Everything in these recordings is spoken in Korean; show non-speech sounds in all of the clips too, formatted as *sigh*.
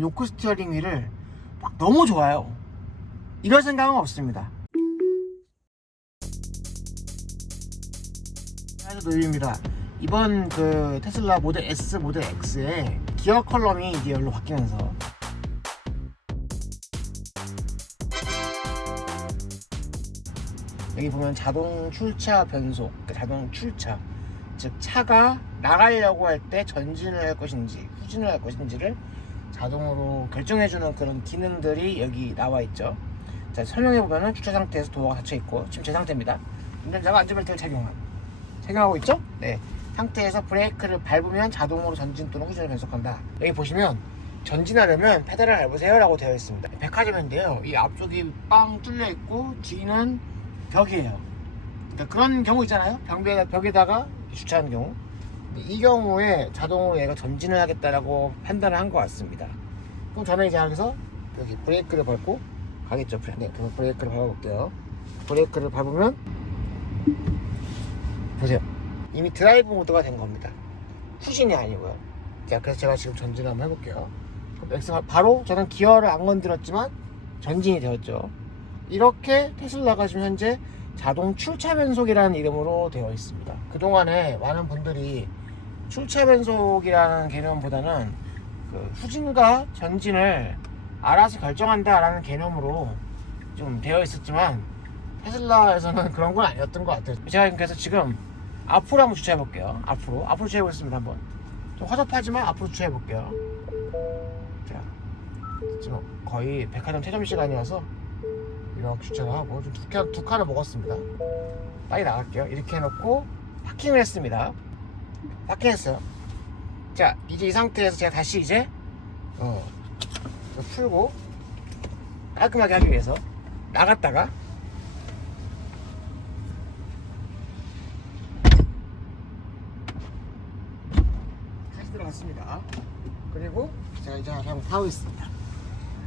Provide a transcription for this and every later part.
요크 스티어링 휠을 막 너무 좋아요. 이런 생각은 없습니다. 안녕하세요 노유입니다. 이번 그 테슬라 모델 S, 모델 X의 기어 컬럼이 이제 열로 바뀌면서 여기 보면 자동 출차 변속, 그러니까 자동 출차, 즉 차가 나가려고 할 때 전진을 할 것인지 후진을 할 것인지를 자동으로 결정해주는 그런 기능들이 여기 나와 있죠. 자 설명해 보면은 주차 상태에서 도어가 닫혀 있고 지금 제 상태입니다. 운전자가 안전벨트를 착용한 착용하고 있죠? 네. 상태에서 브레이크를 밟으면 자동으로 전진 또는 후진을 변속한다. 여기 보시면 전진하려면 페달을 밟으세요 라고 되어 있습니다. 백화점인데요. 이 앞쪽이 빵 뚫려 있고 뒤는 벽이에요. 그러니까 그런 경우 있잖아요. 벽에, 벽에다가 주차하는 경우. 이 경우에 자동으로 얘가 전진을 하겠다라고 판단을 한 것 같습니다. 그럼 저는 이제 여기서 여기 브레이크를 밟고 가겠죠. 네, 그럼 브레이크를 밟아볼게요. 브레이크를 밟으면 보세요. 이미 드라이브 모드가 된 겁니다. 후진이 아니고요. 자, 그래서 제가 지금 전진을 한번 해볼게요. X가 바로 저는 기어를 안 건드렸지만 전진이 되었죠. 이렇게 테슬라가 지금 현재 자동 출차 변속이라는 이름으로 되어 있습니다. 그동안에 많은 분들이 출차 변속이라는 개념보다는 그 후진과 전진을 알아서 결정한다라는 개념으로 좀 되어 있었지만 테슬라에서는 그런 건 아니었던 것 같아요. 제가 그래서 지금 앞으로 한번 주차해 볼게요. 앞으로 앞으로 주차해 보겠습니다. 한번 좀 허접하지만 앞으로 주차해 볼게요. 자 지금 거의 백화점 퇴점 시간이어서 이렇게 주차를 하고 좀 두, 칸, 두 칸을 먹었습니다. 빨리 나갈게요. 이렇게 해놓고 파킹을 했습니다. 파킹했어요. 자 이제 이 상태에서 제가 다시 이제 어 풀고 깔끔하게 하기 위해서 나갔다가 다시 들어갔습니다. 그리고 제가 이제 한번 하고 있습니다.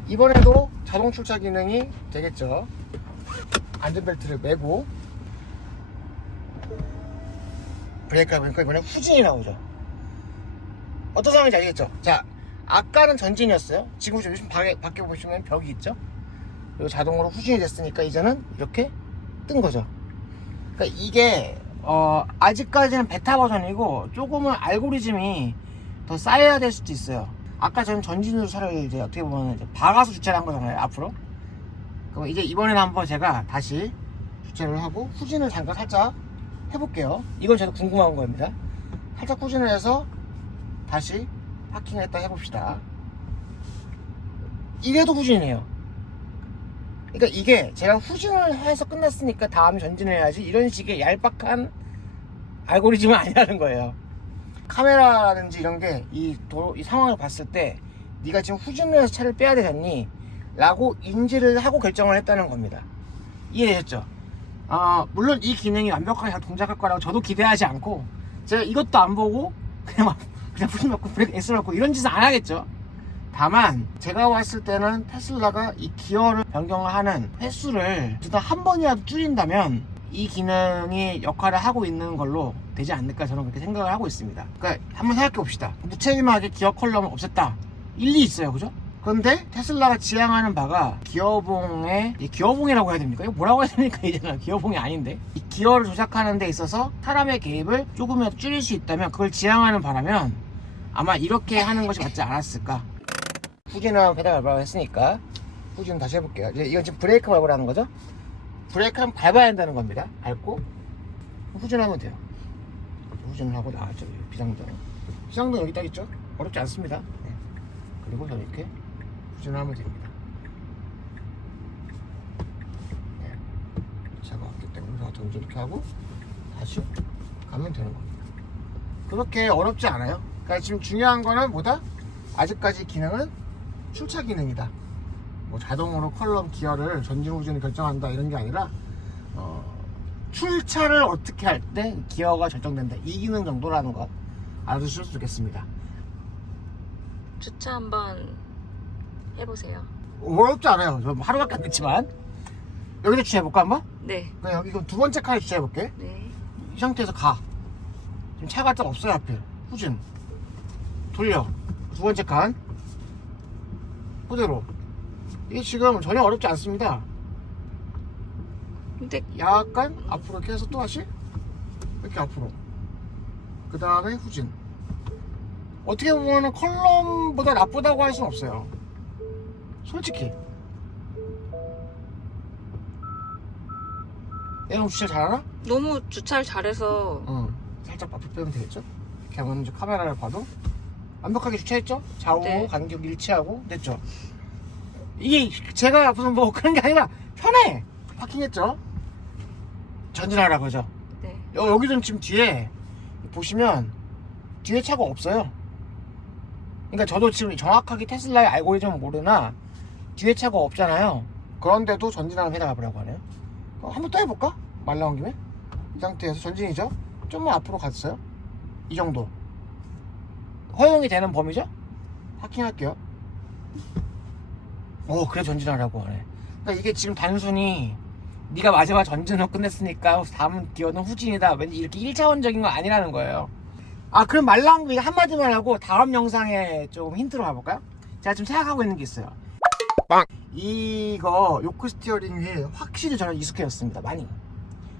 이번에도 자동 출차 기능이 되겠죠. 안전벨트를 매고 브레이크가 보니까 이번에 후진이 나오죠. 어떤 상황인지 알겠죠? 자, 아까는 전진이었어요. 지금 좀 밖에, 밖에 보시면 벽이 있죠? 그리고 자동으로 후진이 됐으니까 이제는 이렇게 뜬 거죠. 그러니까 이게 어, 아직까지는 베타 버전이고 조금은 알고리즘이 더 쌓여야 될 수도 있어요. 아까 전 전진으로 차를 이제 어떻게 보면 이제 박아서 주차를 한 거잖아요. 앞으로. 그럼 이제 이번에는 한번 제가 다시 주차를 하고 후진을 잠깐 살짝 해볼게요. 이건 저도 궁금한 겁니다. 살짝 후진을 해서 다시 파킹을 했다 해봅시다. 이래도 후진이에요. 그러니까 이게 제가 후진을 해서 끝났으니까 다음에 전진을 해야지 이런 식의 얄팍한 알고리즘은 아니라는 거예요. 카메라라든지 이런 게이 이 상황을 봤을 때 네가 지금 후진을 해서 차를 빼야 되겠니? 라고 인지를 하고 결정을 했다는 겁니다. 이해되셨죠? 어, 물론 이 기능이 완벽하게 잘 동작할 거라고 저도 기대하지 않고 제가 이것도 안 보고 그냥 막 그냥 후진 넣고 브레이크 S 넣고 이런 짓은 안 하겠죠. 다만 제가 봤을 때는 테슬라가 이 기어를 변경을 하는 횟수를 일단 한 번이라도 줄인다면 이 기능이 역할을 하고 있는 걸로 되지 않을까 저는 그렇게 생각을 하고 있습니다. 그러니까 한번 생각해 봅시다. 무책임하게 기어 컬럼을 없앴다. 일리 있어요, 그죠? 그런데 테슬라가 지향하는 바가 기어봉의 이 기어봉이라고 해야 됩니까? 이거 뭐라고 해야 됩니까? *laughs* 이제는 기어봉이 아닌데 이 기어를 조작하는 데 있어서 사람의 개입을 조금이라도 줄일 수 있다면 그걸 지향하는 바라면 아마 이렇게 하는 것이 맞지 않았을까? 후진은 페달 밟아고 했으니까 후진 다시 해볼게요. 이제 이건 지금 브레이크 밟으라는 거죠? 브레이크는 밟아야 한다는 겁니다. 밟고 후진하면 돼요. 후진을 하고 나왔죠. 비상등. 비상등 여기 딱 있죠? 어렵지 않습니다. 네. 그리고 저는 이렇게 됩니다. 네. 왔기 때문에 다 정지 이렇게 하고 다시 가면 되는 겁니다. 그렇게 어렵지 않아요. 그러니까 지금 중요한 거는 뭐다? 아직까지 기능은 출차 기능이다. 뭐 자동으로 컬럼 기어를 전진 후진을 결정한다 이런 게 아니라 어, 출차를 어떻게 할 때 기어가 결정된다 이 기능 정도라는 것 알아두셨으면 좋겠습니다. 주차 한번 해보세요. 어렵지 않아요. 저 하루밖에 안 됐지만 여기서 주차해볼까 한번? 네. 여기 그럼 두 번째 칸에 주차해볼게. 네. 이 상태에서 가. 지금 차가 딱 없어요 앞에. 후진. 돌려. 두 번째 칸. 그대로 이게 지금 전혀 어렵지 않습니다 근데 약간 앞으로 이렇게 해서 또 다시 이렇게 앞으로 그 다음에 후진 어떻게 보면 컬럼보다 나쁘다고 할 수는 없어요 솔직히 내가 주차 잘하나? 너무 주차를 잘해서 응 살짝 앞으로 빼면 되겠죠? 이렇게 이제 카메라를 봐도 완벽하게 주차했죠? 좌우 네. 간격 일치하고 됐죠? 이게 제가 무슨 뭐 그런 게 아니라 편해 파킹했죠? 전진하라고 하죠 네. 여- 여기는 지금 뒤에 보시면 뒤에 차가 없어요. 그러니까 저도 지금 정확하게 테슬라의 알고리즘은 모르나 뒤에 차가 없잖아요. 그런데도 전진하는 회사 가보라고 하네요. 그럼 한번 또 해볼까? 말 나온 김에 이 상태에서 전진이죠. 좀만 앞으로 갔어요. 이 정도 허용이 되는 범위죠. 파킹할게요. 오 그래 전진하라고 하네. 그러니까 이게 지금 단순히 네가 마지막 전진을 끝냈으니까 다음 기어는 후진이다. 왠지 이렇게 1차원적인 거 아니라는 거예요. 아 그럼 말랑비 한마디만 하고 다음 영상에 좀 힌트로 가볼까요? 제가 지금 생각하고 있는 게 있어요. 이거 요크 스티어링 휠 확실히 저는 익숙해졌습니다. 많이.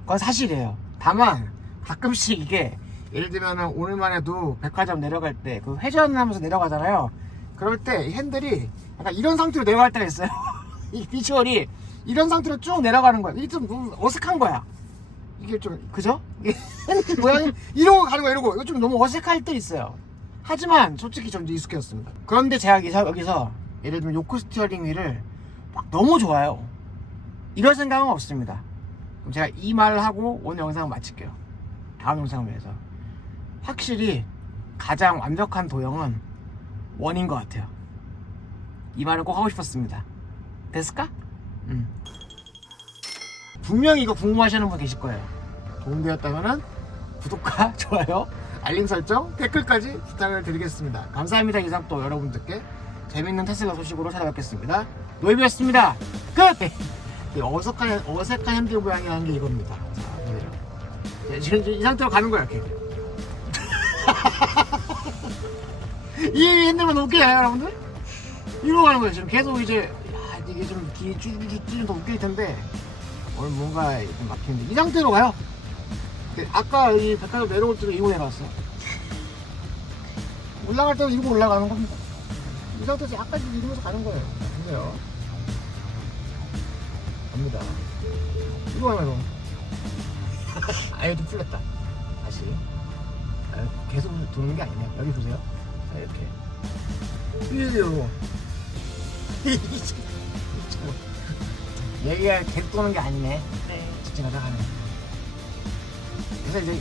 그건 사실이에요. 다만 가끔씩 이게 예를 들면 오늘만 해도 백화점 내려갈 때 그 회전하면서 내려가잖아요. 그럴 때이 핸들이 약간 이런 상태로 내려갈 때가 있어요. *laughs* 이 비주얼이 이런 상태로 쭉 내려가는 거야. 이게 좀 어색한 거야. 이게 좀 그죠? *laughs* 모양이 이러고 가는 거야 이러고 이거 좀 너무 어색할 때 있어요. 하지만 솔직히 좀 익숙해졌습니다. 그런데 제가 여기서 예를 들면 요크 스티어링 휠을 막 너무 좋아요. 이럴 생각은 없습니다. 그럼 제가 이 말을 하고 오늘 영상 마칠게요. 다음 영상을 위해서. 확실히 가장 완벽한 도형은 원인 것 같아요. 이 말을 꼭 하고 싶었습니다. 됐을까? 음. 분명히 이거 궁금하시는 분 계실 거예요. 도움되었다면 구독과 *laughs* 좋아요, 알림 설정, 댓글까지 부탁을 드리겠습니다. 감사합니다. 이상 또 여러분들께 재밌는 테슬라 소식으로 찾아뵙겠습니다. 노이비였습니다. 끝! 이 어색한, 어색한 핸들 모양이라는 게 이겁니다. 자. 네, 지금 이 상태로 가는 거야, 이렇게. *laughs* 이 핸들만 웃겨요, 여러분들? 이러고 가는 거예요. 지금 계속 이제, 야, 이게 좀 쭈쭈쭈 뛰면 더 웃길 텐데, 오늘 뭔가 좀 막히는데, 이 상태로 가요. 아까 이 백화점 내려올 때도 이거 내려왔어. 올라갈 때도 이거 올라가는 겁니다. 이 상태에서 약간 좀 이러면서 가는 거예요. 보세요. 갑니다. 이거 하면 아예 좀 풀렸다. 다시. 아, 계속 도는 게 아니네요. 여기 보세요. 자, 이렇게. 이래요. 얘기가 계속 도는 게 아니네. 네. 직진하다 가네. 그래서 이제